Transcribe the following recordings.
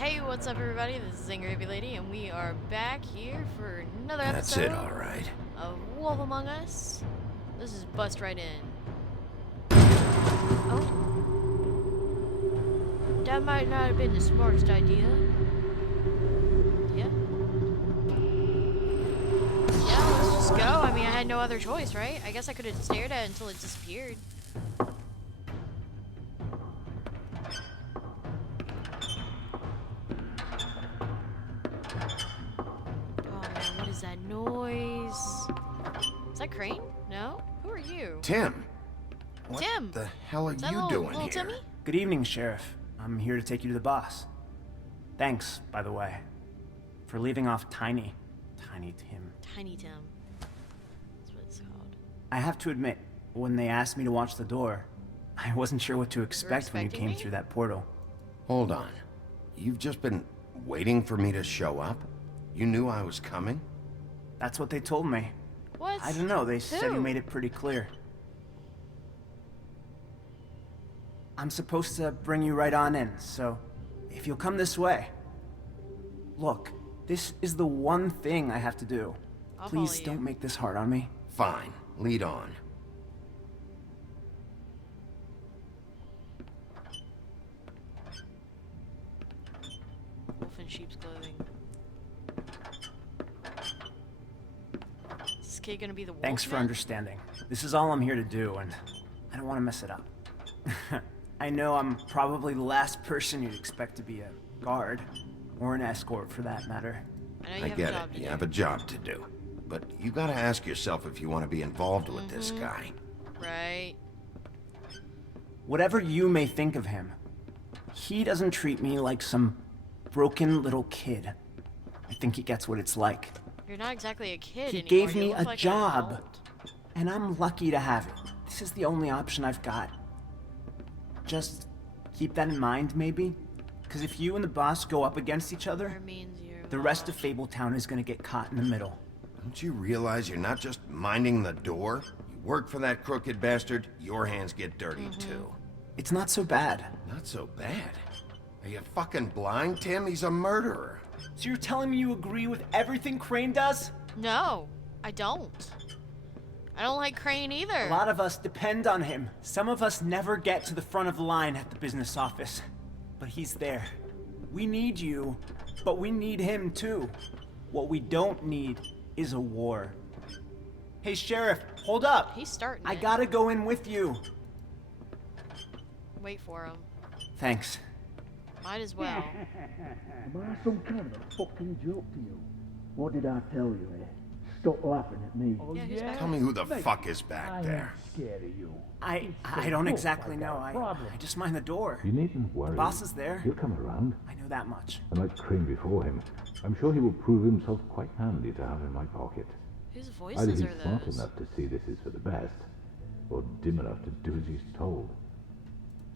Hey, what's up, everybody? This is angryhippielady, and we are back here for another That's episode it, all right. of Wolf Among Us. This is Bust Right In. Oh. That might not have been the smartest idea. Yeah. Yeah, let's just go. I mean, I had no other choice, right? I guess I could have stared at it until it disappeared. Is that noise? Is that Crane? No? Who are you? Tim! What Tim! the hell are you doing little here? Timmy? Good evening, Sheriff. I'm here to take you to the boss. Thanks, by the way, for leaving off Tiny Tim. Tiny Tim. That's what it's called. I have to admit, when they asked me to watch the door, I wasn't sure what to expect when you came through that portal. Hold on. You've just been waiting for me to show up? You knew I was coming? That's what they told me. What? I don't know, they said you made it pretty clear. I'm supposed to bring you right on in, so if you'll come this way. Look, this is the one thing I have to do. Please don't make this hard on me. Fine, lead on. Wolf in sheep's clothing. Is this kid gonna be the wolf? Thanks for understanding. This is all I'm here to do, and I don't want to mess it up. I know I'm probably the last person you'd expect to be a guard, or an escort for that matter. I get it, you have a job to do. But you gotta ask yourself if you want to be involved with this guy. Right. Whatever you may think of him, he doesn't treat me like some broken little kid. I think he gets what it's like. You're not exactly a kid He anymore. gave You me look a like job, an adult. and I'm lucky to have it. This is the only option I've got. Just keep that in mind, maybe? Because if you and the boss go up against each other, That means you're the rest of Fabletown is gonna get caught in the middle. Don't you realize you're not just minding the door? You work for that crooked bastard, your hands get dirty too. It's not so bad. Not so bad. Are you fucking blind, Tim? He's a murderer. So you're telling me you agree with everything Crane does? No, I don't. I don't like Crane either. A lot of us depend on him. Some of us never get to the front of the line at the business office. But he's there. We need you, but we need him too. What we don't need is a war. Hey, Sheriff, hold up. He's starting I it. gotta go in with you. Wait for him. Thanks. Might as well. Am I some kind of a fucking joke to you? What did I tell you, eh? Stop laughing at me. Yeah, who's back? Tell me who the fuck is back there. I'm scared of you. I don't exactly know. I just mind the door. You needn't worry. The boss is there. He'll come around. I know that much. And like Crane before him, I'm sure he will prove himself quite handy to have in my pocket. Whose Either voices he's are smart those? enough to see this is for the best, or dim enough to do as he's told.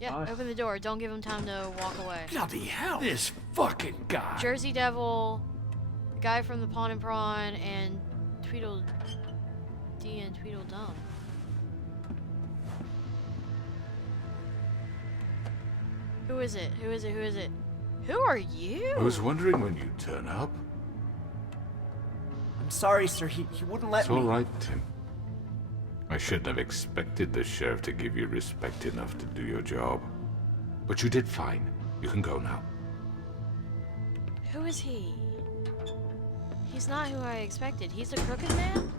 Yeah, open the door. Don't give him time to walk away. Bloody hell! This fucking guy! Jersey Devil, the guy from the Pawn and Prawn, and Tweedledee and Tweedledum. Who is it? Who is it? Who is it? Who are you? I was wondering when you'd turn up. I'm sorry, sir. He wouldn't let It's me. all right, Tim. I shouldn't have expected the sheriff to give you respect enough to do your job. But you did fine. You can go now. Who is he? He's not who I expected. He's a crooked man?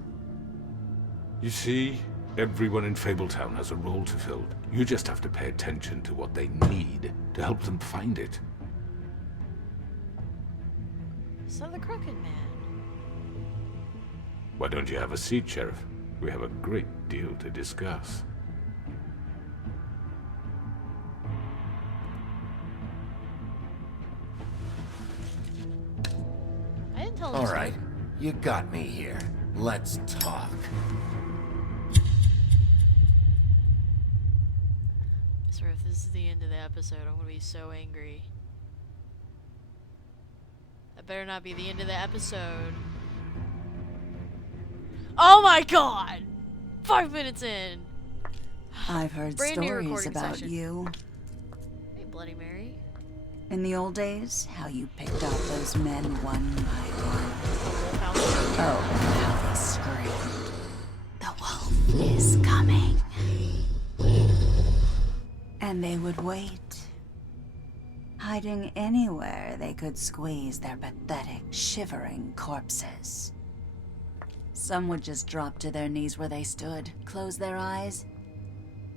You see, everyone in Fabletown has a role to fill. You just have to pay attention to what they need to help them find it. So the crooked man. Why don't you have a seat, Sheriff? We have a great deal to discuss. I didn't tell him All to right, you got me here. Let's talk. I swear if this is the end of the episode, I'm gonna be so angry. That better not be the end of the episode. Oh my god! 5 minutes in! I've heard Brand new stories recording about session. you. Hey, Bloody Mary. In the old days, how you picked off those men one by one. Oh, how they screamed. The wolf is coming. And they would wait, hiding anywhere they could squeeze their pathetic, shivering corpses. Some would just drop to their knees where they stood, close their eyes,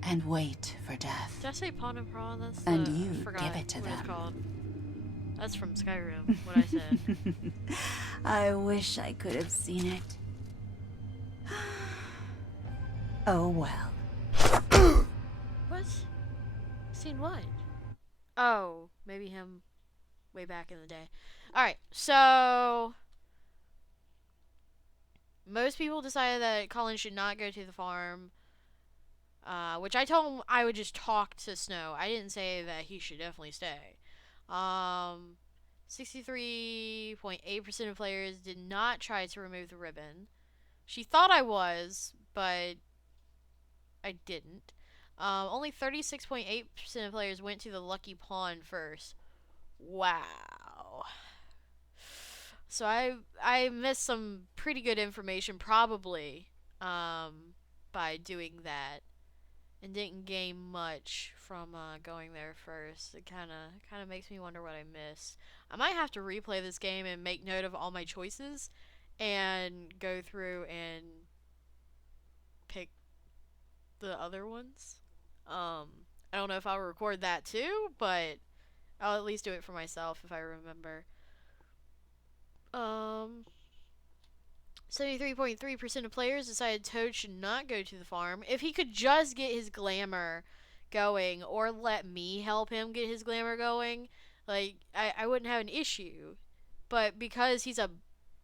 and wait for death. Did I say Pawn and Prawn? That's And the, you I forgot give it to what them. it's called. That's from Skyrim, what I said. I wish I could have seen it. Oh well. What? Seen what? Oh, maybe him way back in the day. Alright, so most people decided that Colin should not go to the farm. Which I told him I would just talk to Snow. I didn't say that he should definitely stay. 63.8% of players did not try to remove the ribbon. She thought I was, but I didn't. Only 36.8% of players went to the lucky pawn first. Wow. So I missed some pretty good information probably by doing that, and didn't gain much from going there first. It kind of makes me wonder what I missed. I might have to replay this game and make note of all my choices and go through and pick the other ones. I don't know if I'll record that too, but I'll at least do it for myself if I remember. 73.3% of players decided Toad should not go to the farm. If he could just get his glamour going, or let me help him get his glamour going, like, I wouldn't have an issue. But because he's a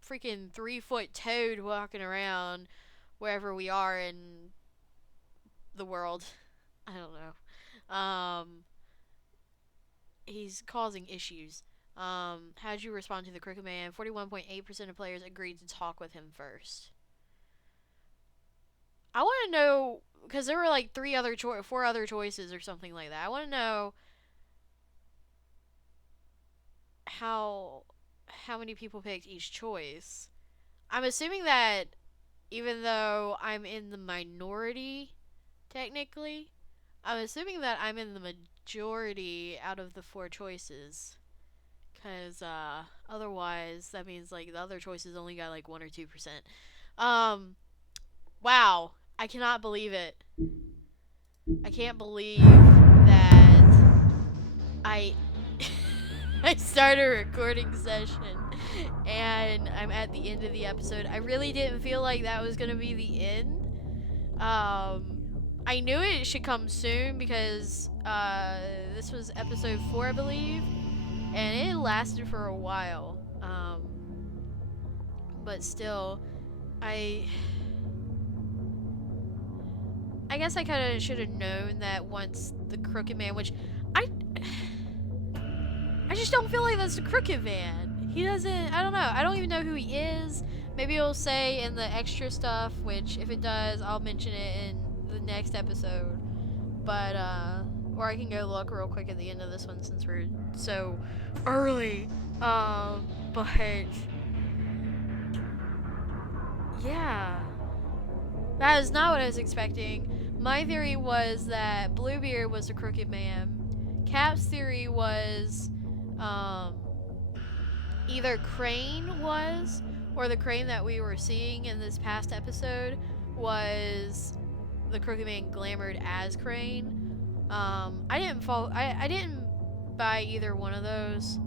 freaking 3-foot toad walking around wherever we are in the world, I don't know, he's causing issues. How'd you respond to the Crooked Man? 41.8% of players agreed to talk with him first. I want to know, because there were like 4 other choices or something like that. I want to know how many people picked each choice. I'm assuming that even though I'm in the minority, technically, I'm assuming that I'm in the majority out of the 4 choices. Because, otherwise, that means, like, the other choices only got, like, 1 or 2%. Wow. I cannot believe it. I can't believe that I I started a recording session and I'm at the end of the episode. I really didn't feel like that was gonna be the end. I knew it should come soon because, this was episode 4, I believe. And it lasted for a while, but still, I guess I kind of should have known that once the Crooked Man, which I just don't feel like that's the Crooked Man. He doesn't, I don't know, I don't even know who he is. Maybe it'll say in the extra stuff, which if it does, I'll mention it in the next episode. But, or I can go look real quick at the end of this one since we're so early. But yeah, that is not what I was expecting. My theory was that Bluebeard was the Crooked Man. Cap's theory was either Crane was, or the Crane that we were seeing in this past episode was the Crooked Man glamored as Crane. I didn't buy either one of those.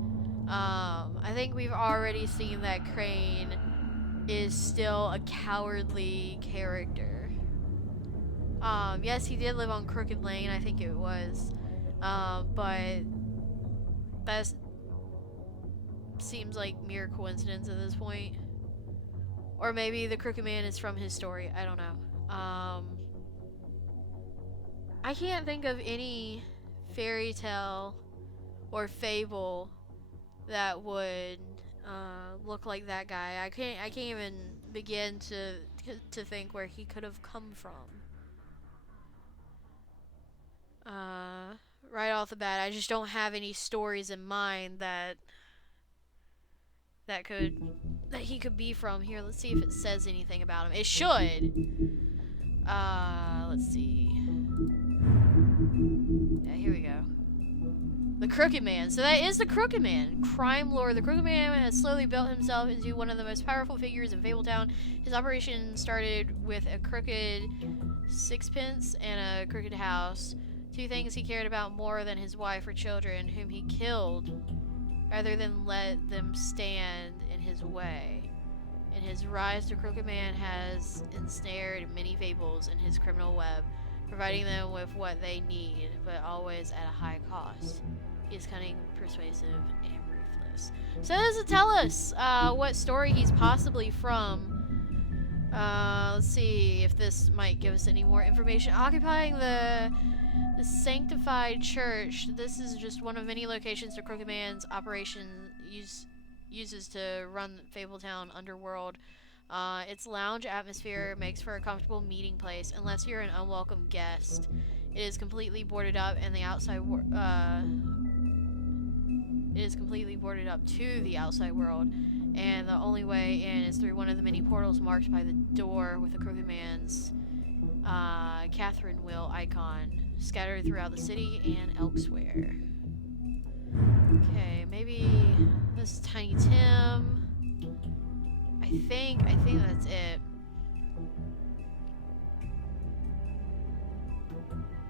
I think we've already seen that Crane is still a cowardly character. Yes, he did live on Crooked Lane, I think it was. But that seems like mere coincidence at this point. Or maybe the Crooked Man is from his story, I don't know. I can't think of any fairy tale or fable that would look like that guy. I can't even begin to think where he could have come from. right off the bat. I just don't have any stories in mind that he could be from. Here, let's see if it says anything about him. It should. Let's see. Yeah, here we go. The Crooked Man. So that is the Crooked Man. Crime lord. The Crooked Man has slowly built himself into one of the most powerful figures in Fabletown. His operation started with a crooked sixpence and a crooked house. Two things he cared about more than his wife or children, whom he killed, rather than let them stand in his way. In his rise, the Crooked Man has ensnared many fables in his criminal web, providing them with what they need, but always at a high cost. He is cunning, persuasive, and ruthless. So that doesn't tell us what story he's possibly from. Let's see if this might give us any more information. Occupying the sanctified church. This is just one of many locations the Crooked Man's operation uses to run Fabletown underworld. Its lounge atmosphere makes for a comfortable meeting place, unless you're an unwelcome guest. It is completely boarded up, and the outside it is completely boarded up to the outside world, and the only way in is through one of the many portals marked by the door with the Crooked Man's Catherine wheel icon scattered throughout the city and elsewhere. Okay, maybe this is Tiny Tim. I think that's it.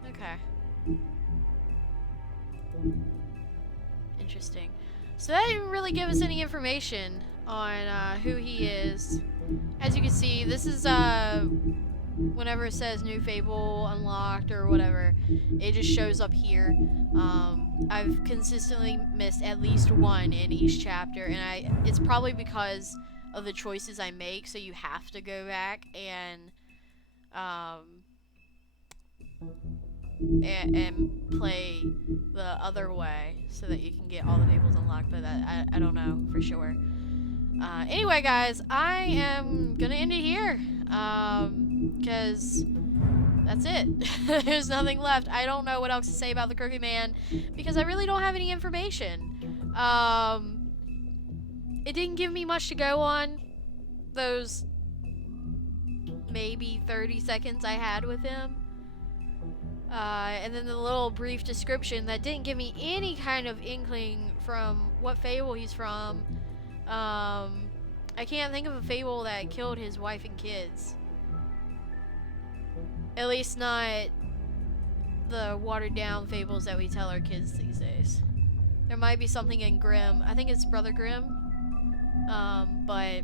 Okay. Interesting. So that didn't really give us any information on who he is. As you can see, this is whenever it says new Fable unlocked or whatever, it just shows up here. I've consistently missed at least one in each chapter, and it's probably because of the choices I make, so you have to go back and play the other way so that you can get all the Fables unlocked, but I don't know for sure. Anyway, guys, I am gonna end it here, because that's it. There's nothing left. I don't know what else to say about the Crooked Man, because I really don't have any information. It didn't give me much to go on those maybe 30 seconds I had with him. And then the little brief description that didn't give me any kind of inkling from what Fable he's from. I can't think of a Fable that killed his wife and kids. At least not the watered down Fables that we tell our kids these days. There might be something in Grimm. I think it's Brother Grimm. But I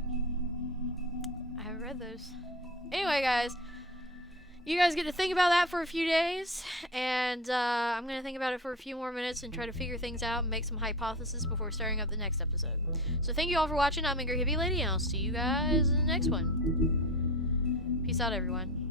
haven't read those. Anyway, guys, you guys get to think about that for a few days, and I'm going to think about it for a few more minutes and try to figure things out and make some hypotheses before starting up the next episode. So thank you all for watching. I'm angryhippielady, and I'll see you guys in the next one. Peace out, everyone.